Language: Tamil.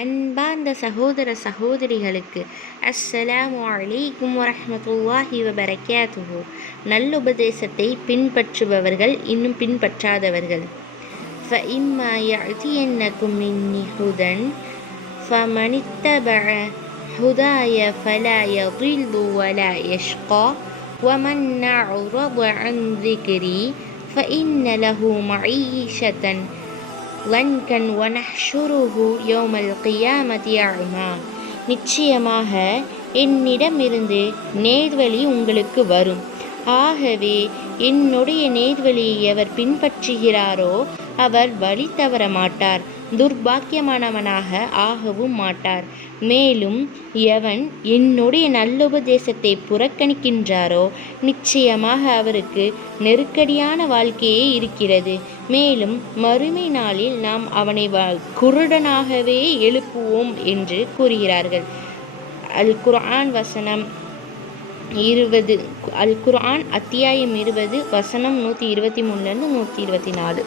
அன்பார்ந்த சகோதர சகோதரிகளுக்கு அஸ்ஸலாமு அலைக்கும் வரஹ்மத்துல்லாஹி வபரகாத்துஹு. நல்லுபதேசத்தை பின்பற்றுபவர்கள் இன்னும் பின்பற்றாதவர்கள். فَإِمَّا يَأْتِيَنَّكُم مِّنِّي هُدًى فَمَنِ اتَّبَعَ هُدَايَ فَلَا يَضِلُّ وَلَا يَشْقَى وَمَنْ أَعْرَضَ عَنْ ذِكْرِي فَإِنَّ لَهُ مَعِيشَةً லன்கன் வனஹ்ஷுருஹு யௌமல் கியாமத்தி அஅமா. நிச்சயமாக என்னிடமிருந்து நேர்வழி உங்களுக்கு வரும். ஆகவே என்னுடைய நேர்வழியை எவர் பின்பற்றுகிறாரோ அவர் வழி தவற மாட்டார், துர்பாக்கியமானவனாக ஆகவும் மாட்டார். மேலும் எவன் என்னுடைய நல்லுபதேசத்தை புறக்கணிக்கின்றாரோ நிச்சயமாக அவருக்கு நெருக்கடியான வாழ்க்கையே இருக்கிறது. மேலும் மறுமை நாளில் நாம் அவனை குருடனாகவே எழுப்புவோம் என்று கூறுகிறார்கள். அல் குர்ஆன் வசனம் 20, அல் குர்ஆன் அத்தியாயம் 20 வசனம் 123 124.